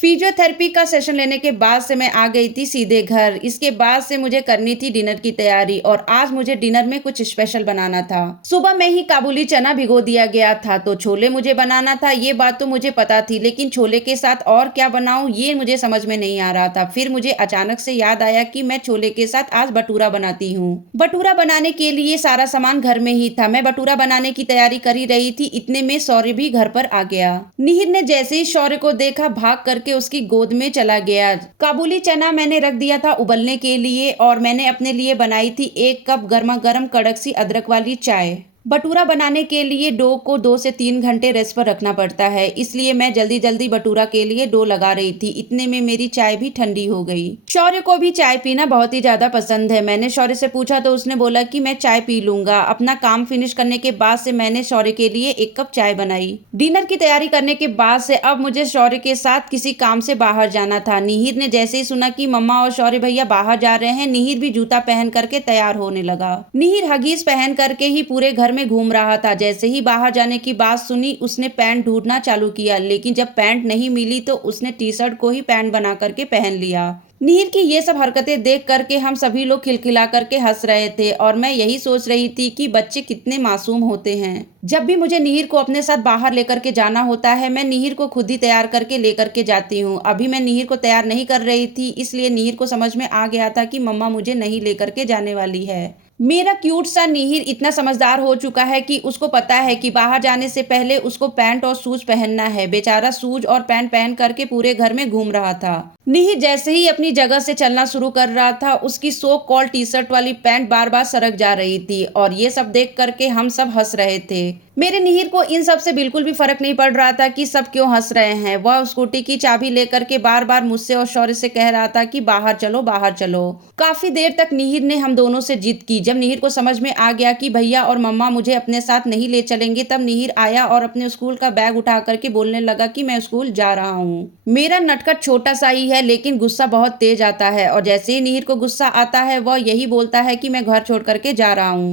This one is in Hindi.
फिजियोथेरेपी का सेशन लेने के बाद से मैं आ गई थी सीधे घर। इसके बाद से मुझे करनी थी डिनर की तैयारी और आज मुझे डिनर में कुछ स्पेशल बनाना था। सुबह में ही काबुली चना भिगो दिया गया था तो छोले मुझे बनाना था, ये बात तो मुझे पता थी, लेकिन छोले के साथ और क्या बनाऊं ये मुझे समझ में नहीं आ रहा था। फिर मुझे अचानक से याद आया कि मैं छोले के साथ आज भटूरा बनाती हूँ। भटूरा बनाने के लिए सारा सामान घर में ही था। मैं भटूरा बनाने की तैयारी कर ही रही थी, इतने में शौर्य भी घर पर आ गया। निहिर ने जैसे ही शौर्य को देखा भाग करके उसकी गोद में चला गया। काबुली चना मैंने रख दिया था उबलने के लिए और मैंने अपने लिए बनाई थी 1 कप गर्मा गर्म कड़क सी अदरक वाली चाय। भटूरा बनाने के लिए डो को 2 से 3 घंटे रेस्ट पर रखना पड़ता है, इसलिए मैं जल्दी जल्दी भटूरा के लिए डो लगा रही थी। इतने में मेरी चाय भी ठंडी हो गई। शौर्य को भी चाय पीना बहुत ही ज्यादा पसंद है। मैंने शौर्य से पूछा तो उसने बोला कि मैं चाय पी लूंगा। अपना काम फिनिश करने के बाद से मैंने शौर्य के लिए 1 कप चाय बनाई। डिनर की तैयारी करने के बाद से अब मुझे शौर्य के साथ किसी काम से बाहर जाना था। निहिर ने जैसे ही सुना कि मम्मा और शौर्य भैया बाहर जा रहे हैं, निहिर भी जूता पहन करके तैयार होने लगा। निहिर हगीज पहन करके ही पूरे घर में घूम रहा था। जैसे ही बाहर जाने की बात सुनी उसने पैंट ढूंढना चालू किया, लेकिन जब पैंट नहीं मिली तो उसने टी शर्ट को ही पैंट बना करके पहन लिया। निहिर की ये सब हरकतें देख करके हम सभी लोग खिलखिला करके हंस रहे थे और मैं यही सोच रही थी कि बच्चे कितने मासूम होते हैं। जब भी मुझे निहिर को अपने साथ बाहर लेकर के जाना होता है, मैं निहिर को खुद ही तैयार करके लेकर के जाती हूँ। अभी मैं निहिर को तैयार नहीं कर रही थी, इसलिए निहिर को समझ में आ गया था कि मम्मा मुझे नहीं लेकर के जाने वाली है। मेरा क्यूट सा निहिर इतना समझदार हो चुका है कि उसको पता है कि बाहर जाने से पहले उसको पैंट और शूज पहनना है। बेचारा शूज और पैंट पहन करके पूरे घर में घूम रहा था। निहिर जैसे ही अपनी जगह से चलना शुरू कर रहा था, उसकी सो कॉल टी शर्ट वाली पैंट बार बार सरक जा रही थी और ये सब देख करके हम सब हंस रहे थे। मेरे निहिर को इन सब से बिल्कुल भी फर्क नहीं पड़ रहा था कि सब क्यों हंस रहे हैं। वह स्कूटी की चाबी लेकर के बार बार मुझसे और शौर्य से कह रहा था कि बाहर चलो बाहर चलो। काफी देर तक निहिर ने हम दोनों से जिद की। जब निहिर को समझ में आ गया कि भैया और मम्मा मुझे अपने साथ नहीं ले चलेंगे, तब निहिर आया और अपने स्कूल का बैग उठा करके बोलने लगा कि मैं स्कूल जा रहा हूँ। मेरा नटखट छोटा सा ही है, लेकिन गुस्सा बहुत तेज आता है और जैसे ही निहिर को गुस्सा आता है वह यही बोलता है कि मैं घर छोड़ करके जा रहा हूँ।